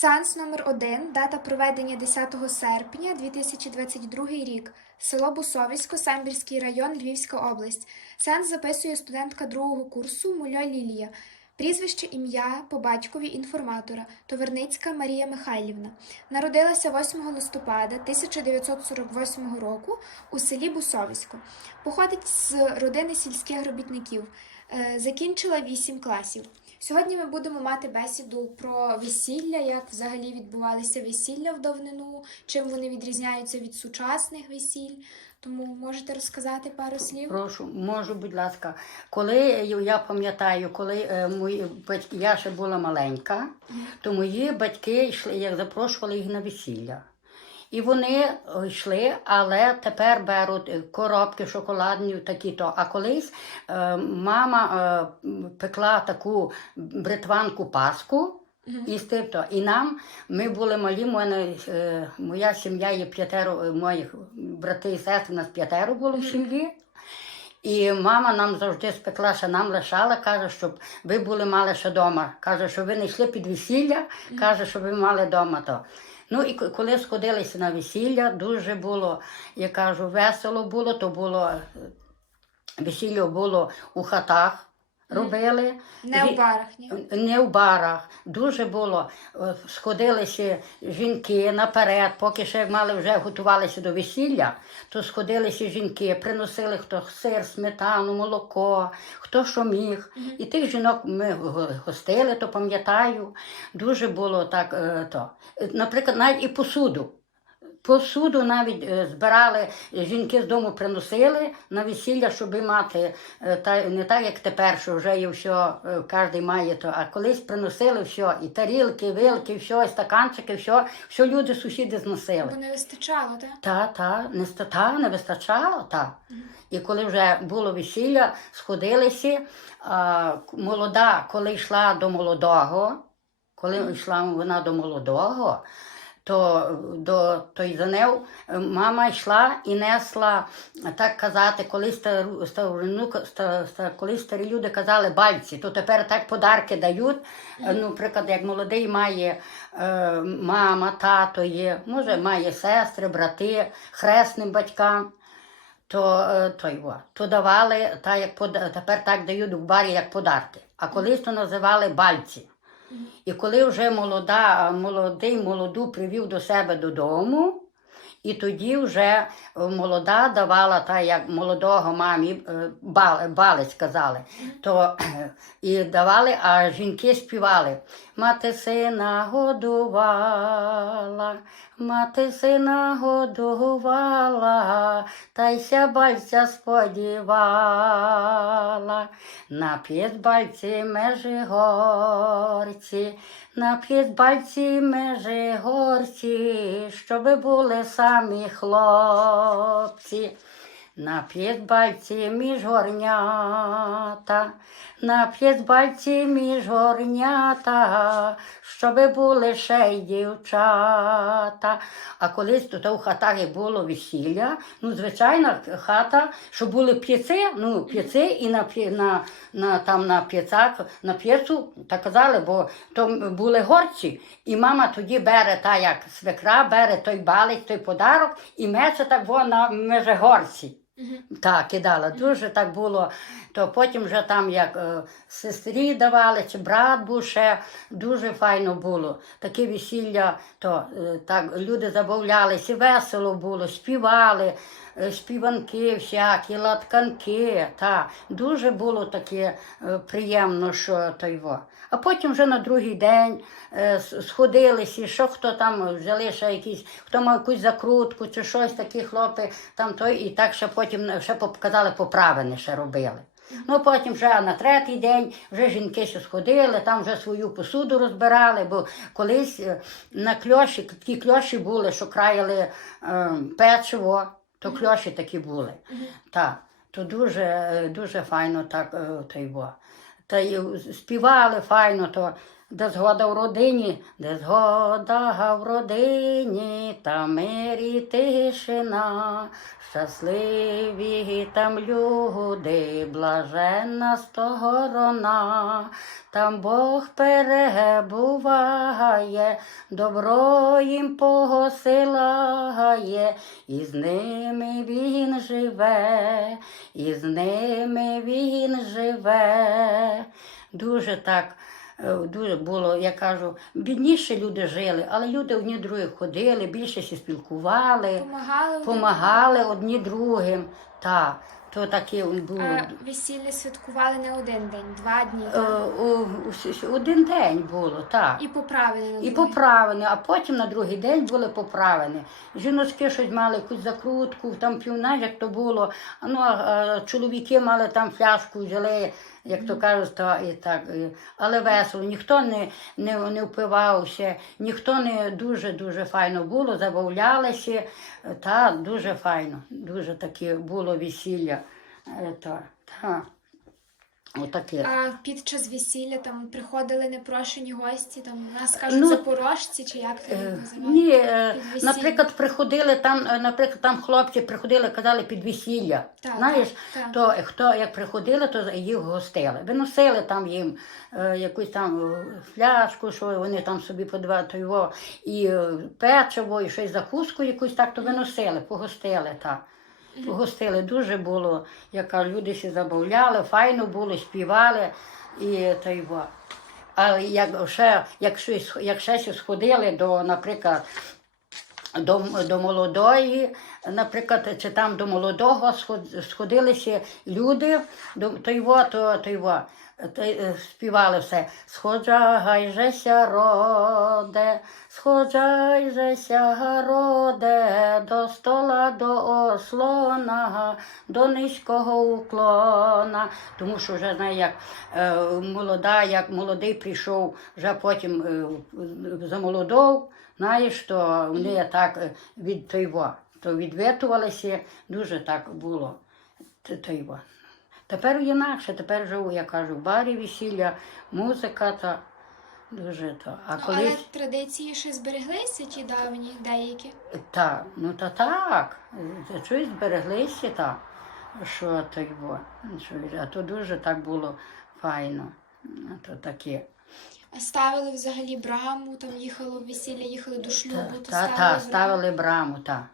Сеанс номер 1 дата проведення 10 серпня 2022 рік. Село Бусовисько, Самбірський район, Львівська область. Сеанс записує студентка другого курсу Мульо Лілія. Прізвище, ім'я по батькові інформатора Товерницька Марія Михайлівна. Народилася 8 листопада 1948 року у селі Бусовисько. Походить з родини сільських робітників. Е, Закінчила 8 класів. Сьогодні ми будемо мати бесіду про весілля, як взагалі відбувалися весілля в давнину, чим вони відрізняються від сучасних весіль. Тому можете розказати пару слів? Прошу, можу, будь ласка. Коли я пам'ятаю, коли е, мої батьки, я ще була маленька, то мої батьки йшли, як запрошували їх на весілля. І вони е, йшли, але тепер беруть е, коробки шоколадні, такі то. А колись е, мама е, пекла таку бритванку паску. І то. І нам, ми були малі, мене, е, моя сім'я є п'ятеро, моїх брати і сестри, нас п'ятеро було в сім'ї. І мама нам завжди спекла, що нам лишала, каже, щоб ви були мали ще вдома. Каже, що ви не йшли під весілля, каже, щоб ви мали вдома то. Ну і коли сходилися на весілля, дуже було, я кажу, весело було, то було е, весілля було у хатах. Робили Не в барах, ні? не в барах. Дуже було. е, Сходилися жінки наперед, поки ще мали вже готувалися до весілля, то сходилися жінки, приносили хто сир, сметану, молоко, хто що міг. І тих жінок ми гостили, то пам'ятаю. Дуже було так. е, то. Е, Наприклад, навіть і посуду. Посуду навіть е, збирали, е, жінки з дому приносили на весілля, щоб мати е, та, не так, як тепер, що вже є все, кожен має то, а колись приносили все, і тарілки, вилки, все, і стаканчики, все, що люди, сусіди зносили. Бо не вистачало, так? Та, та, не, та, не вистачало, та. І коли вже було весілля, сходилися, а, молода, коли йшла до молодого, коли йшла вона до молодого, то до той за нею е, мама йшла і несла, так казати, коли стару, старину, ста, ста, коли старі люди казали бальці, то тепер так подарки дають. Ну, наприклад, як молодий має е, мама, тато є, може, має сестри, брати, хресним батькам. То, е, то, його, то давали, та, як тепер так дають в барі як подарки. А колись то називали бальці. І коли вже молода, молодий молоду привів до себе додому, і тоді вже е, молода давала, та як молодого мамі е, бал, балець казали, то і давали, а жінки співали. Мати сина годувала, мати сина годувала, та й ся бальця сподівала. На п'єцбальці межі горці, на п'єцбальці межі горці, щоби були самі хлопці. На п'єцбальці між горнята, на п'єцбальці між горнята, щоби були ще й дівчата. А колись тут у хатах було весілля, ну, звичайно, хата, що були п'єци, ну, п'єци і на, на, на, там, на п'єцах, на п'єцу, так казали, бо то були горці, і мама тоді бере, та як свекра, бере той балець, той подарок і мече так во на межегорці. Так, кидала. Дуже так було. То потім вже там як е, сестрі давали, чи брат був ще, дуже файно було. Таке весілля, то е, так люди забавлялися, весело було, співали, співанки всякі, латканки. Та. Дуже було таке е, приємно, що то його. А потім вже на другий день е, сходилися, що хто там взяли ще якісь, хто мав якусь закрутку чи щось такі хлопці, там той, і так ще потім ще показали поправини, ще робили. Ну потім вже на третій день вже жінки ще сходили, там вже свою посуду розбирали, бо колись е, на кльоші, такі кльоші були, що краяли е, печиво, то кльоші такі були. Так, то дуже, дуже файно так е, то й було. Та й співали файно, то де згода в родині, де згода в родині, та мир і тишина, щасливі там люди, блаженна сторона, там Бог перебуває, добро їм посилає, і з ними він живе, і з ними він живе. Дуже так. Е, Дуже було, я кажу, бідніше люди жили, але люди одні другі ходили, більше сі спілкували, Помагали один допомагали одні другим. Та, то таке було. А весілля святкували не один день, два дні. Е, так? один день було, так. І поправили І другий. а потім на другий день були поправені. Жіночки щось мали якусь закрутку, там півна, як то було. Ну, а, а чоловіки мали там фляжку, взяли, як то кажуть, то і так. Але весело, ніхто не, не, не впивався, ніхто не дуже-дуже файно було, забавлялися. Та дуже файно, дуже таке було весілля. Е, Та, та. Отаке. А під час весілля там приходили непрошені гості, там нас кажуть Ну, запорожці, чи як це Е, називають? Ні, е, наприклад, приходили там, е, наприклад, там хлопці приходили, казали під весілля. Так, Знаєш, так, так. то хто як приходили, то їх гостили. Виносили там їм е, якусь там фляжку, що вони там собі подавали, його, і печиво, і щось закуску якусь так, то виносили, погостили так. Погостили. Дуже було, яка люди всі забавляли, файно було, співали і та й во. А як ще, як щось, як ще щось до, наприклад, до, до молодої, наприклад, чи там до молодого сход- сходилися люди, до той во, то той во, співали все. Сходжайжеся, роде, сходжайжеся, роде, до стола, до ослона, до низького уклона. Тому що вже знає, як е, молода, як молодий прийшов, вже потім е, замолодов, знаєш, то вони так е, від того, то відвитувалися, дуже так було. Т- того. Тепер інакше, тепер живу, я кажу, в барі весілля, музика та дуже то. А Ну, але традиції ще збереглися, ті давні, деякі. та, ну та так, щось збереглися так, що то його, а то дуже так було файно. А то таке. А ставили взагалі браму, там їхало весілля, їхали до шлюбу, то Та, та, браму. ставили браму, та.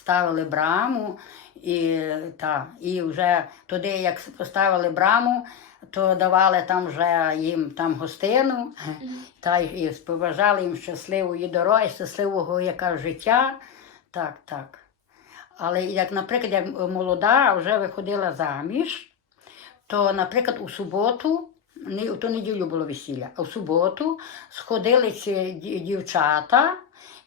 Ставили браму, і, та, і вже туди, як поставили браму, то давали там вже їм там гостину, та і побажали їм щасливої дороги, щасливого яка життя. Так, так. Але як, наприклад, як молода вже виходила заміж, то, наприклад, у суботу, не у ту неділю було весілля, а в суботу сходилися ді- дівчата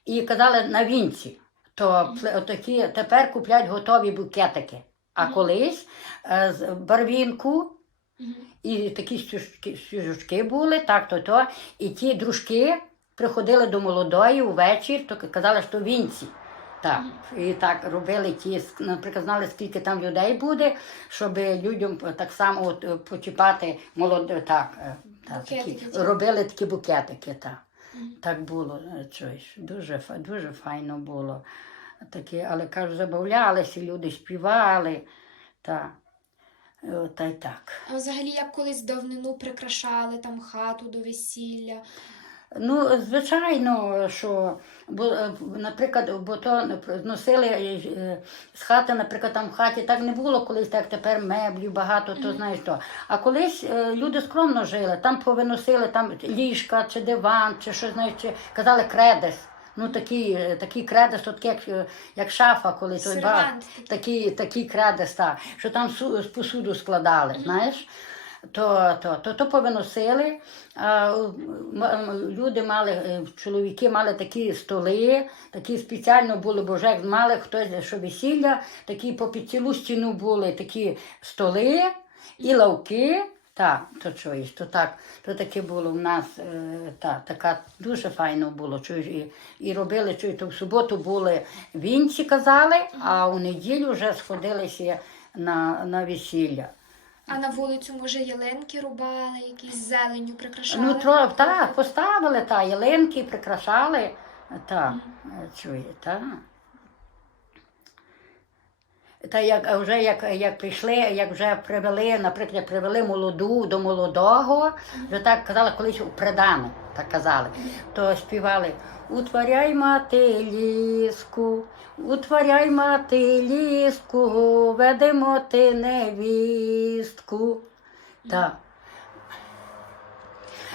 і казали на вінці. То такі тепер куплять готові букетики. А колись е, з барвінку і такі стюжки були, так то то. І ті дружки приходили до молодої увечір, то казали, що вінці. Так, і так робили ті, наприклад, знали, скільки там людей буде, щоб людям так само от, е, почіпати молоде, так, е, так такі, робили такі букетики, так. Так було, чуєш, дуже, дуже файно було. Такі, але кажу, забавлялися, люди співали. Та, Е, та й так. А взагалі, як колись давнину прикрашали там хату до весілля. Ну, звичайно, що, бо, е, наприклад, бо то носили е, з хати, наприклад, там в хаті так не було колись, так тепер меблів багато, то знаєш то. А колись люди скромно жили, там повиносили там ліжка чи диван, чи що знаєш, чи казали кредес. Ну, такий, е, такий кредес, от як, як шафа, коли той Сервант ба- такий. такий, такий кредес, так, що там су- посуду складали, знаєш. То, то, то, то повиносили. А, люди мали, е, чоловіки мали такі столи, такі спеціально були, бо вже як мали хтось, що весілля, такі по цілу стіну були такі столи і лавки. Так, то чуєш, то так, то таке було в нас, е, та, така дуже файно було. Чуєш, і, і робили, чуєш, то в суботу були вінці, казали, а у неділю вже сходилися на, на весілля. А на вулицю, може, ялинки рубали, якісь зеленню прикрашали? Ну, тро, так, поставили, та, ялинки прикрашали. Та, чує, та. Та як вже як, як прийшли, як вже привели, наприклад, привели молоду до молодого, вже так казали колись у придане, так казали, то співали Утворяй мати ліску, утворяй мати ліску, ведемо ти невістку. Так.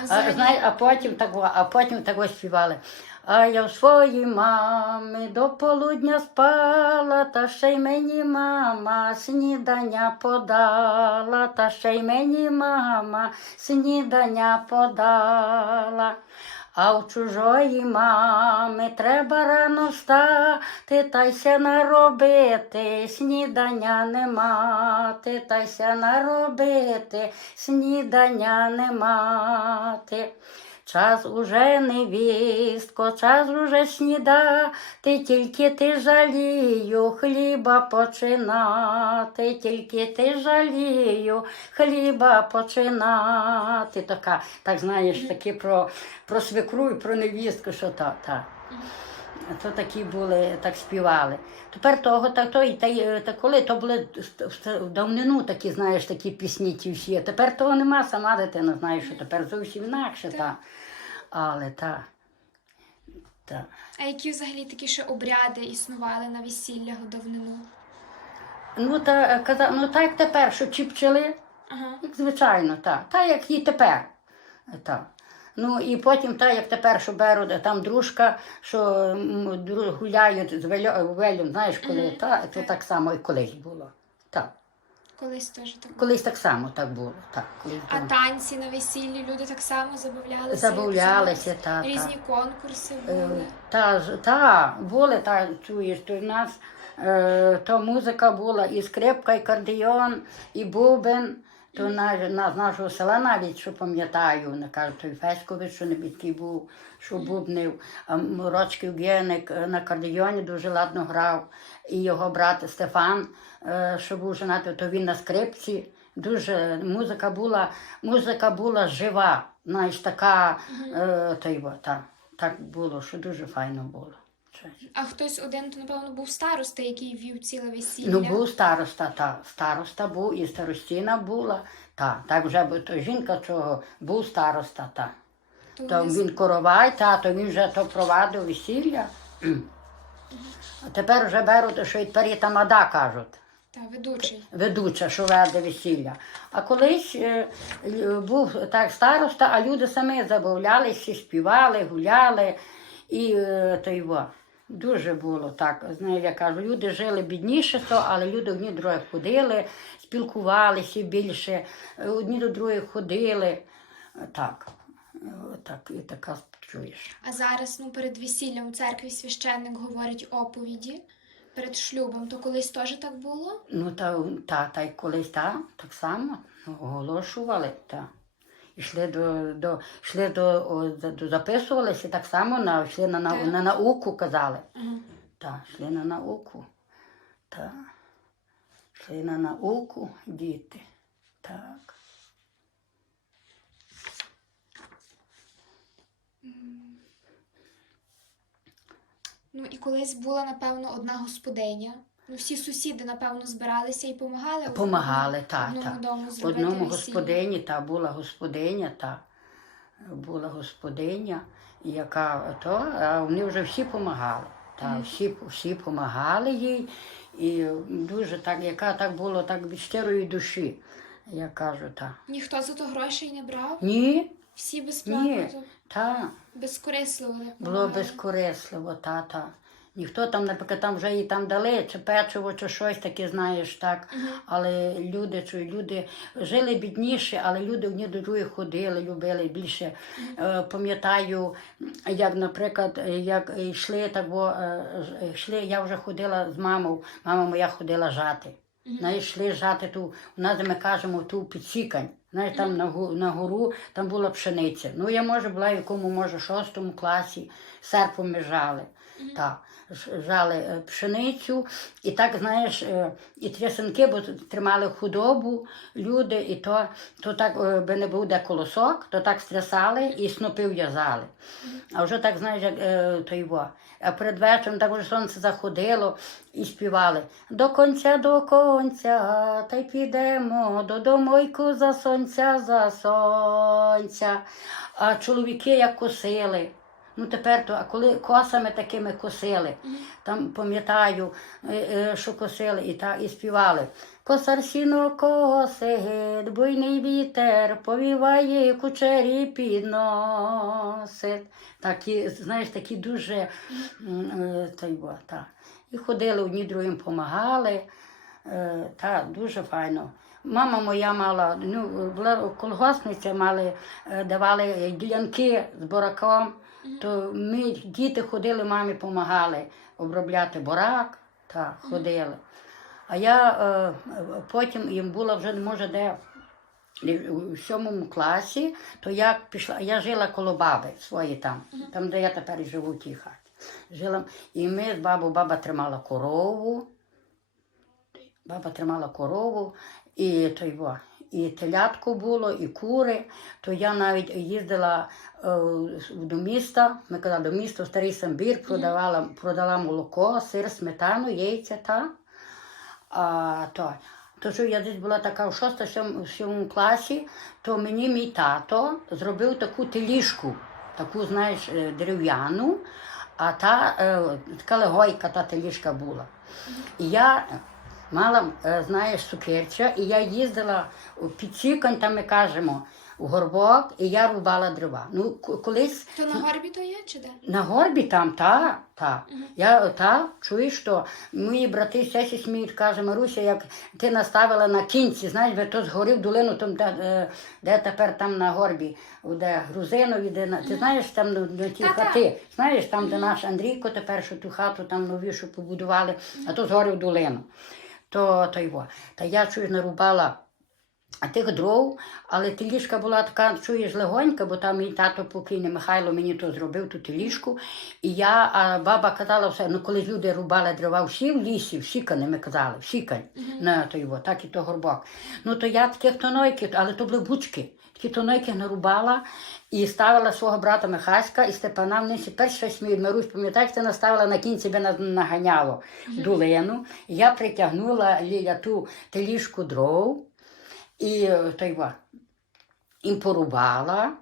А знай, а потім так, а потім так співали. А я в своїй мами до полудня спала, та ще й мені мама снідання подала, та ще й мені мама снідання подала. А в чужої мами треба рано встати, та й ся наробити, снідання не мати, та й ся наробити, снідання не мати. Час уже невістко, час уже сніда, ти тільки ти жалію, хліба починати, тільки ти жалію, хліба починати. Така, так знаєш, такі про, про свекру і про невістку, що та. та. То такі були, так співали. Тепер того, та, то, і та, та коли то були в- давнину такі, знаєш, такі пісні ті всі. А тепер того нема, сама дитина знає, що тепер зовсім інакше. Та. Але та. та. А які взагалі такі ще обряди існували на весіллях в давнину? Ну, та, е, каза, ну, так тепер, що чіпчили, Ага. як звичайно, так. Та як і тепер. Так. Ну і потім, так як тепер, що беруть там дружка, що гуляють з велю- знаєш, коли та, то Так. так само і колись було. Так. Колись теж так. було. Колись так само так було. Так, колись А було. танці на весіллі люди так само забавлялися. Забавлялися, як та, зараз. та. Різні конкурси Е, були. Та, та, були, та, чуєш, то в нас е, то музика була, і скрипка, і кардіон, і бубен. То наш, на, з нашого села навіть, що пам'ятаю, не кажу, той Феськович, що не бідкий був, що бубнив, а Морочків Геник е, на кардіоні дуже ладно грав. І його брат Стефан, е, що був женатий, то він на скрипці. Дуже музика була, музика була жива, знаєш, така, е, то його, та, так було, що дуже файно було. А хтось один, то напевно був староста, який вів ціле весілля. Ну, був староста, та, староста був, і старостіна була, та, так вже, бо то жінка цього, був староста, та. То То він коровай, та, то він вже то провадив весілля. А тепер вже беруть, що і тепер є тамада, кажуть. Та, ведучий. ведуча, що веде весілля. А колись е, був так староста, а люди самі забавлялися, співали, гуляли. І е, то його. Дуже було так. Знаю, я кажу, люди жили бідніше, то, але люди одні до других ходили, спілкувалися більше, одні до других ходили. Так, так і така чуєш. А зараз, ну, перед весіллям у церкві священник говорить оповіді перед шлюбом, то колись теж так було? Ну, та, та, та й колись та, так само оголошували. Та. Йшли до, до, йшли до, о, до записувалися так само, на, йшли на, на, на науку, казали. Ага. Так, йшли на науку. Так. Йшли на науку діти. Так. Ну і колись була, напевно, одна господиня. Ну, всі сусіди, напевно, збиралися і помагали. Помагали, так, одному так. дому В зробити одному весілля. господині, та була господиня, та була господиня, яка то, а вони вже всі допомагали. Та, всі, всі допомагали їй. І дуже так, яка так було так від щирої душі, я кажу, та. Ніхто за то грошей не брав, Ні, всі безплатно, Ні. то та, безкорисливо було допомагали. безкорисливо, та, та. Ніхто там, наприклад, там вже їй там дали, чи печиво, чи щось таке, знаєш, так. Мгм. Але люди, чи люди жили бідніше, але люди одні до других ходили, любили більше. Е, Пам'ятаю, як, наприклад, як йшли так, бо, е, йшли, я вже ходила з мамою, мама моя ходила жати. Мгм. Знаєш, йшли жати ту, у нас ми кажемо ту підсікань. Знаєш, там на, на гору там була пшениця. Ну, я може була в якому, може, шостому класі, серпом ми жали. Так, ж- жали е, пшеницю, і так, знаєш, е, і трясинки, бо тримали худобу, люди, і то, то так, е, би не був де колосок, то так стрясали і снопи в'язали. А вже так, знаєш, як то його. А перед вечором так вже сонце заходило і співали до конця, до конця, та й підемо додому й за сонця, за сонця. А чоловіки як косили. Ну тепер то, а коли косами такими косили, там пам'ятаю, е, е, що косили і, та, і співали. Косар сіно косить, буйний вітер повіває кучері підносить. Такі, знаєш, такі дуже е, та, та. І ходили одні другим допомагали. Та, дуже файно. Мама моя мала, ну, була колгоспниця, мали, давали ділянки з бураком, то ми, діти ходили, мамі допомагали обробляти бурак, та, ходили. А я е, потім їм була вже, може, де у сьомому класі, то я пішла, я жила коло баби свої там, там, де я тепер живу в тій хаті. Жила, і ми з бабою, баба тримала корову, баба тримала корову, і то його. І телятко було, і кури. То я навіть їздила е, до міста, ми казали, до міста в старий самбір, продавала, продала молоко, сир, сметану, яйця та. А, то, то що я десь була така в шостому, сьом- сьомому класі, то мені мій тато зробив таку теліжку, таку, знаєш, е, дерев'яну, а та е, така легойка та теліжка була. І я мала, е, знаєш, сукерча, і я їздила у підсікань, там ми кажемо, у горбок, і я рубала дрова. Ну, колись То на горбі то є чи де? на горбі там, та, та. Я та, чуєш, що мої брати і сесі сміють, каже, Маруся, як ти наставила на кінці, знаєш, ви то згорів долину, там, де, е, де тепер там на горбі, де Грузинові, де на. Ти знаєш там ну, ну, ті хати, знаєш, там, де наш Андрійко тепер, що ту хату там новішу побудували, а то згорів долину. То, то його. Та я чую, нарубала. Тих дров, але теліжка була така, чуєш, легонька, бо там мій тато покійний Михайло мені то зробив, ту теліжку. І я, а баба казала все, ну коли люди рубали дрова всі в лісі, в сікани, ми казали, в сікань, на то його, так і то горбок. Ну то я таких тонойки, але то були бучки. Такі тонойки нарубала і ставила свого брата Михаська і Степана. Вони ще перші щось сміють. Марусь, пам'ятаєш, ти наставила на кінці, нас наганяло долину. Я притягнула Ліля ту теліжку дров. І е, той ва, їм порубала.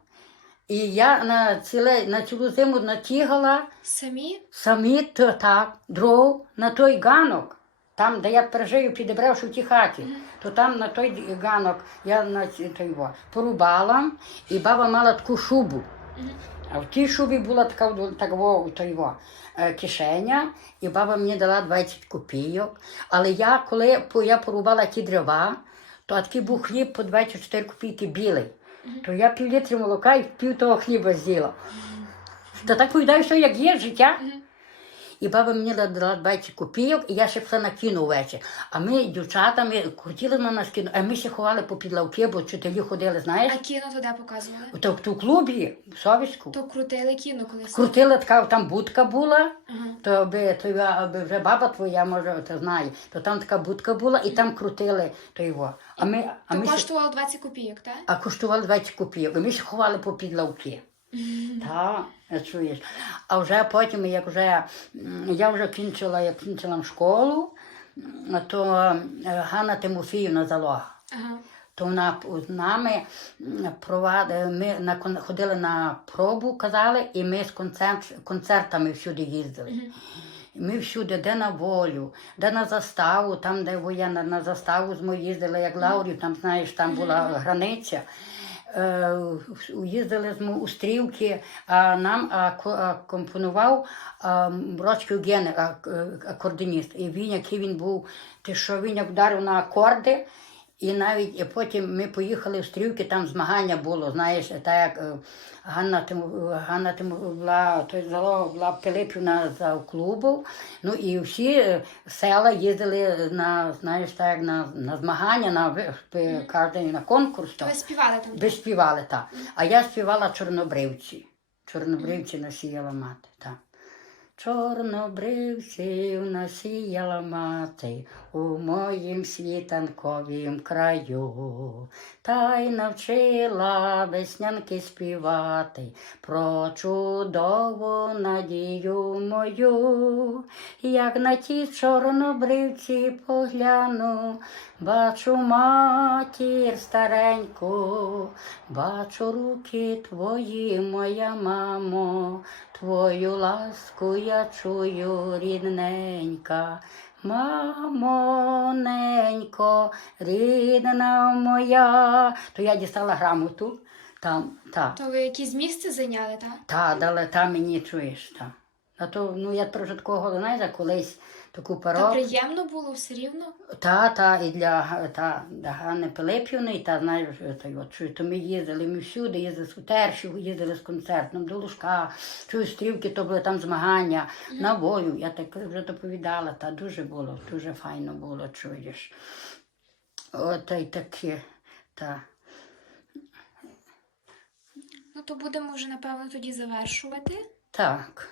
І я на, ціле, на цілу зиму натягала Самі? самі так, дров на той ганок. Там, де я пережив, підібравши в тій хаті, то там на той ганок я на той, во, порубала, і баба мала таку шубу. А в тій шубі була така так, во, той, во, е, кишеня, і баба мені дала 20 копійок. Але я, коли я порубала ті дерева, то такий був хліб по 24 копійки білий. То я пів літри молока і пів того хліба з'їла. Та так повідаю, що як є життя. І баба мені дала 20 копійок, і я ще пішла на кіно ввечері. А ми, дівчата, ми хотіли на нас кіно, а ми ще ховали по підлавки, бо вчителі ходили, знаєш, А кіно то де показували? то в клубі, в Совіську. То крутили кіно колись. Крутила така, там будка була, Ага. то би, то я, аби вже баба твоя, може, то знає, то там така будка була, і там крутили то його. А ми, а То ми коштувало 20 копійок, так? а коштували 20 копійок, і ми ще ховали по підлавки. Так, чуєш. А вже потім, як вже я вже кінчила, як кінчила школу, то е, Ганна Тимофіївна залога. Ага. То вона з нами провадила, ми на, ходили на пробу, казали, і ми з концерт, концертами всюди їздили. І Ми всюди, де на волю, де на заставу, там, де воєнна на заставу ми їздили, як Лаурів, там, знаєш, там була границя. Е, Їздили з у Стрілки, а нам компонував Бродський Ген, а, акордоніст. І він, який він був, ти що він вдарив на акорди, І навіть і потім ми поїхали в Стрілки, там змагання було, знаєш, так як е, Ганна, Тиму- Ганна Тиму- була, той зало була Пилипівна за клубу. Ну і всі е, села їздили на, знаєш, так, як на, на змагання, на, кожен на конкурс. То то. ви співали там? Ви співали, так. А я співала чорнобривці. Чорнобривці насіяла мати, так. Чорнобривців насіяла мати у моїм світанковім краю, та й навчила веснянки співати про чудову надію мою, як на ті чорнобривці погляну, бачу матір стареньку, бачу руки твої, моя мамо, твою ласку я чую, рідненька. Мамоненько, рідна моя. То я дістала грамоту. Там, та, То ви якісь місце зайняли, так? та, дали, там мені чуєш. Та. А то, ну, я про такого, колись таку Та приємно було все рівно. Та, та, і для, та, для Ганни Пилипівни, та знаєш, та, от, що, то ми їздили, ми всюди їздили з Утершів, їздили з концертом до Лужка, чую стрілки, то були там змагання на вою. Я так вже доповідала, та дуже було, дуже файно було, чуєш. От та й таке, та. Ну то будемо вже напевно тоді завершувати. Так.